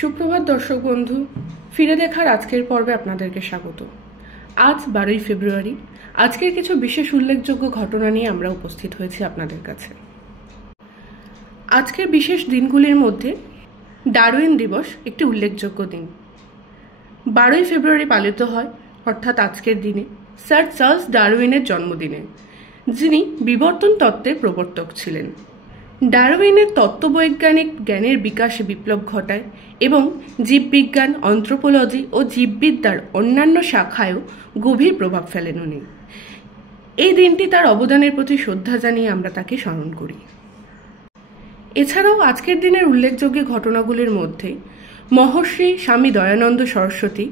সুপ্রভাত দর্শক বন্ধু, ফিরে দেখার আজকের পর্বে আপনাদেরকে স্বাগত। আজ 12ই ফেব্রুয়ারি। আজকের কিছু বিশেষ উল্লেখযোগ্য ঘটনা নিয়ে আমরা উপস্থিত হয়েছি আপনাদের কাছে। আজকের বিশেষ দিনগুলির মধ্যে ডারউইন দিবস একটি উল্লেখযোগ্য দিন। 12ই ফেব্রুয়ারি পালিত হয়, অর্থাৎ আজকের দিনে স্যার চার্লস ডারউইনের জন্মদিনে, যিনি বিবর্তন তত্ত্বের প্রবর্তক ছিলেন। ডারউইনের তত্ত্ববৈজ্ঞানিক জ্ঞানের বিকাশে বিপ্লব ঘটায় এবং জীববিজ্ঞান, অ্যানথ্রোপোলজি ও জীববিদ্যার অন্যান্য শাখায়ও গভীর প্রভাব ফেলেন উনি। এই দিনটি তার অবদানের প্রতি শ্রদ্ধা জানিয়ে আমরা তাকে স্মরণ করি। এছাড়াও আজকের দিনের উল্লেখযোগ্য ঘটনাগুলির মধ্যে মহর্ষি স্বামী দয়ানন্দ সরস্বতী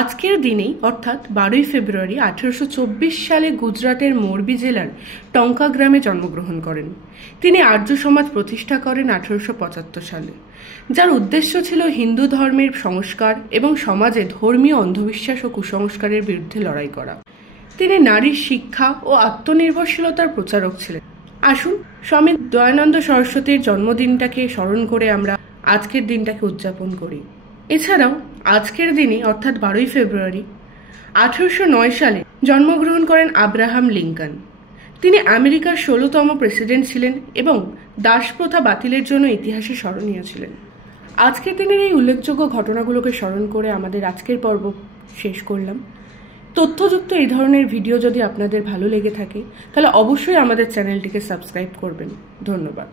আজকের দিনেই অর্থাৎ 12ই ফেব্রুয়ারি 1824 সালে গুজরাটের মোরবি জেলার টঙ্কা গ্রামে জন্মগ্রহণ করেন। তিনি আর্য সমাজ প্রতিষ্ঠা করেন 1875 সালে, যার উদ্দেশ্য ছিল হিন্দু ধর্মের সংস্কার এবং সমাজে ধর্মীয় অন্ধবিশ্বাস ও কুসংস্কারের বিরুদ্ধে লড়াই করা। তিনি নারীর শিক্ষা ও আত্মনির্ভরশীলতার প্রচারক ছিলেন। আসুন স্বামী দয়ানন্দ সরস্বতীর জন্মদিনটাকে স্মরণ করে আমরা আজকের দিনটাকে উদযাপন করি। এছাড়াও আজকের দিনে অর্থাৎ 12ই ফেব্রুয়ারি 1809 সালে জন্মগ্রহণ করেন আব্রাহাম লিঙ্কন। তিনি আমেরিকার 16তম প্রেসিডেন্ট ছিলেন এবং দাস প্রথা বাতিলের জন্য ইতিহাসে স্মরণীয় ছিলেন। আজকের দিনের এই উল্লেখযোগ্য ঘটনাগুলোকে স্মরণ করে আমাদের আজকের পর্ব শেষ করলাম। তথ্যযুক্ত এই ধরনের ভিডিও যদি আপনাদের ভালো লেগে থাকে তাহলে অবশ্যই আমাদের চ্যানেলটিকে সাবস্ক্রাইব করবেন। ধন্যবাদ।